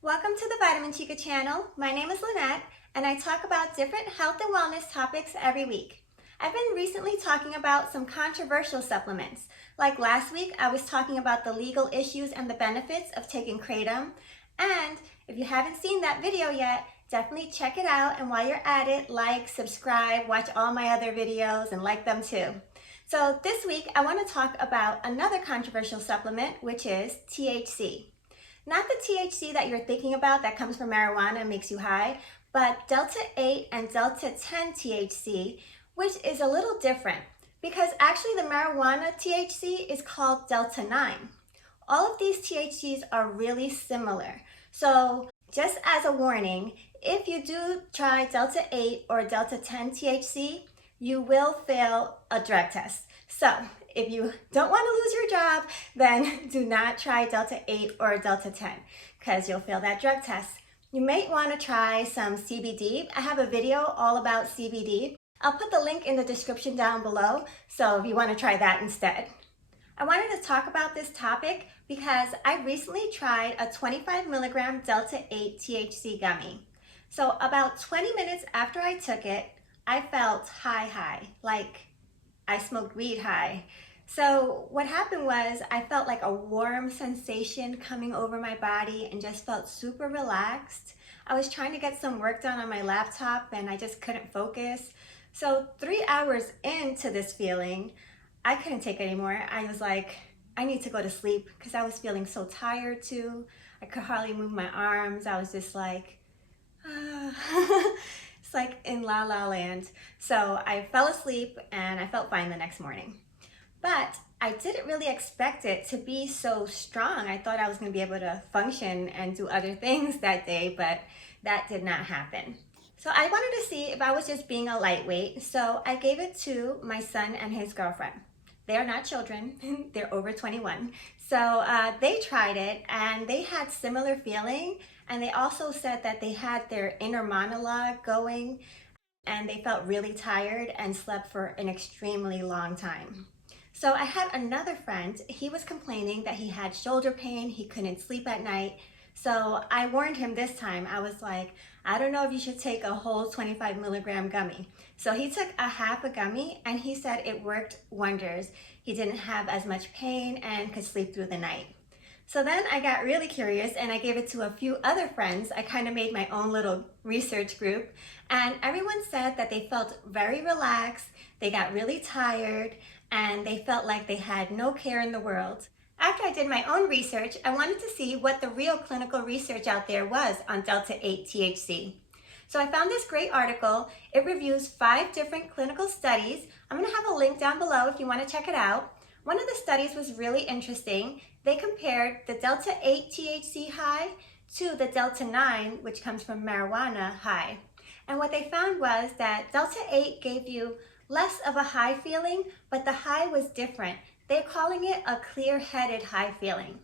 Welcome to the Vitamin Chica channel. My name is Lynette and I talk about different health and wellness topics every week. I've been recently talking about some controversial supplements. Like last week, I was talking about the legal issues and the benefits of taking kratom. And if you haven't seen that video yet, definitely check it out. And while you're at it, like, subscribe, watch all my other videos and like them too. So this week, I want to talk about another controversial supplement, which is THC. Not the THC that you're thinking about that comes from marijuana and makes you high, but Delta-8 and Delta-10 THC, which is a little different because actually the marijuana THC is called Delta-9. All of these THCs are really similar. So just as a warning, if you do try Delta-8 or Delta-10 THC, you will fail a drug test. So if you don't want to lose your job, then do not try Delta-8 or Delta-10 because you'll fail that drug test. You may want to try some CBD. I have a video all about CBD. I'll put the link in the description down below, so if you want to try that instead. I wanted to talk about this topic because I recently tried a 25 milligram Delta-8 THC gummy. So about 20 minutes after I took it, I felt high, like I smoked weed high. So what happened was I felt like a warm sensation coming over my body and just felt super relaxed. I was trying to get some work done on my laptop and I just couldn't focus. So 3 hours into this feeling, I couldn't take it anymore. I was like, I need to go to sleep because I was feeling so tired too. I could hardly move my arms. I was just like, It's like in La La Land. So I fell asleep and I felt fine the next morning. But I didn't really expect it to be so strong. I thought I was going to be able to function and do other things that day, but that did not happen. So I wanted to see if I was just being a lightweight. So I gave it to my son and his girlfriend. They are not children. They're over 21. So they tried it and they had similar feeling. And they also said that they had their inner monologue going and they felt really tired and slept for an extremely long time. So I had another friend, he was complaining that he had shoulder pain, he couldn't sleep at night. So I warned him this time. I was like, I don't know if you should take a whole 25 milligram gummy. So he took a half a gummy and he said it worked wonders. He didn't have as much pain and could sleep through the night. So then I got really curious and I gave it to a few other friends. I kind of made my own little research group and everyone said that they felt very relaxed, they got really tired, and they felt like they had no care in the world. After I did my own research, I wanted to see what the real clinical research out there was on Delta-8 THC. So I found this great article. It reviews 5 different clinical studies. I'm going to have a link down below if you want to check it out. One of the studies was really interesting. They compared the Delta-8 THC high to the Delta-9, which comes from marijuana, high. And what they found was that Delta-8 gave you less of a high feeling, but the high was different. They're calling it a clear-headed high feeling.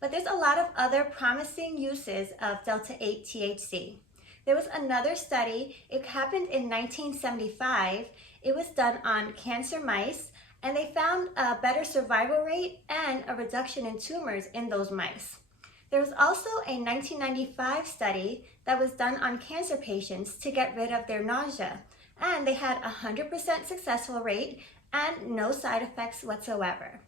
But there's a lot of other promising uses of Delta-8 THC. There was another study, it happened in 1975. It was done on cancer mice, and they found a better survival rate and a reduction in tumors in those mice. There was also a 1995 study that was done on cancer patients to get rid of their nausea, and they had a 100% successful rate and no side effects whatsoever.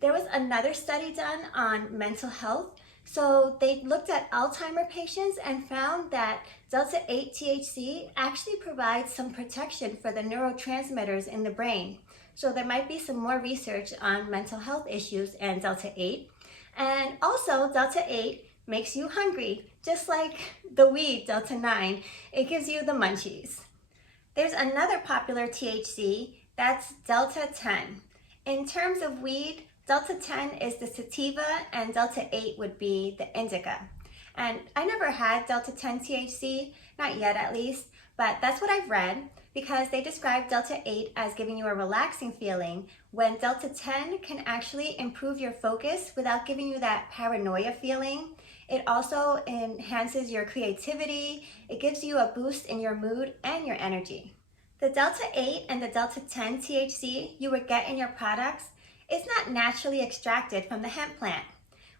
There was another study done on mental health. So they looked at Alzheimer patients and found that Delta-8 THC actually provides some protection for the neurotransmitters in the brain. So there might be some more research on mental health issues and Delta-8. And also Delta-8 makes you hungry, just like the weed Delta-9. It gives you the munchies. There's another popular THC, that's Delta-10. In terms of weed, Delta-10 is the sativa and Delta-8 would be the indica. And I never had Delta-10 THC, not yet at least, but that's what I've read because they describe Delta-8 as giving you a relaxing feeling when Delta-10 can actually improve your focus without giving you that paranoia feeling. It also enhances your creativity. It gives you a boost in your mood and your energy. The Delta-8 and the Delta-10 THC you would get in your products is not naturally extracted from the hemp plant.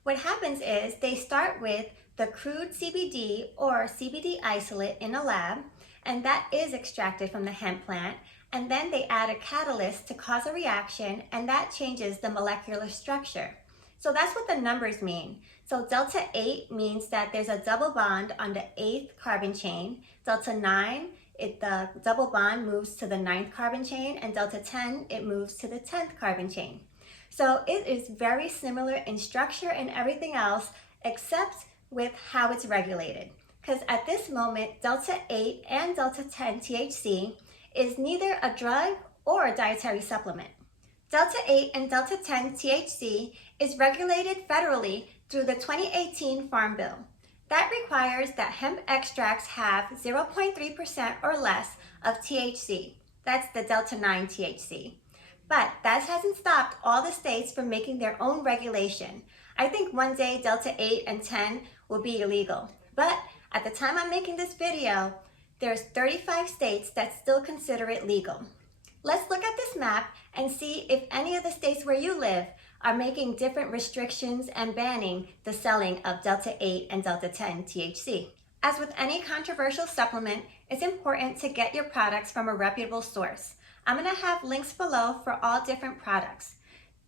What happens is they start with the crude CBD or CBD isolate in a lab, and that is extracted from the hemp plant, and then they add a catalyst to cause a reaction, and that changes the molecular structure. So that's what the numbers mean. So Delta-8 means that there's a double bond on the 8th carbon chain. Delta-9, the double bond moves to the 9th carbon chain, and Delta-10, it moves to the 10th carbon chain. So it is very similar in structure and everything else, except with how it's regulated. Because at this moment, Delta-8 and Delta-10 THC is neither a drug or a dietary supplement. Delta-8 and Delta-10 THC is regulated federally through the 2018 Farm Bill. That requires that hemp extracts have 0.3% or less of THC. That's the Delta-9 THC. But that hasn't stopped all the states from making their own regulation. I think one day Delta-8 and 10 will be illegal. But at the time I'm making this video, there's 35 states that still consider it legal. Let's look at this map and see if any of the states where you live are making different restrictions and banning the selling of Delta-8 and Delta-10 THC. As with any controversial supplement, it's important to get your products from a reputable source. I'm going to have links below for all different products.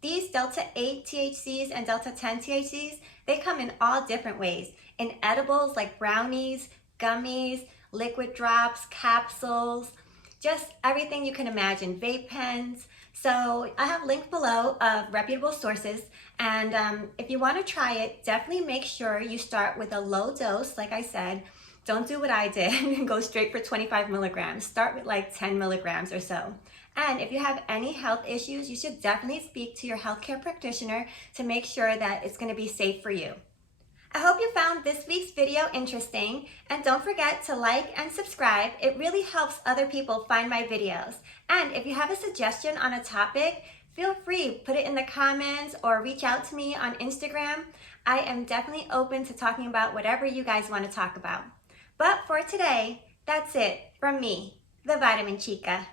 These Delta-8 THCs and Delta-10 THCs, they come in all different ways. In edibles like brownies, gummies, liquid drops, capsules, just everything you can imagine, vape pens. So I have links below of reputable sources, and if you want to try it, definitely make sure you start with a low dose. Like I said, don't do what I did and go straight for 25 milligrams. Start with like 10 milligrams or so. And if you have any health issues, you should definitely speak to your healthcare practitioner to make sure that it's going to be safe for you. I hope you found this week's video interesting, and don't forget to like and subscribe. It really helps other people find my videos. And if you have a suggestion on a topic, feel free, put it in the comments or reach out to me on Instagram. I am definitely open to talking about whatever you guys want to talk about. But for today, that's it from me, the Vitamin Chica.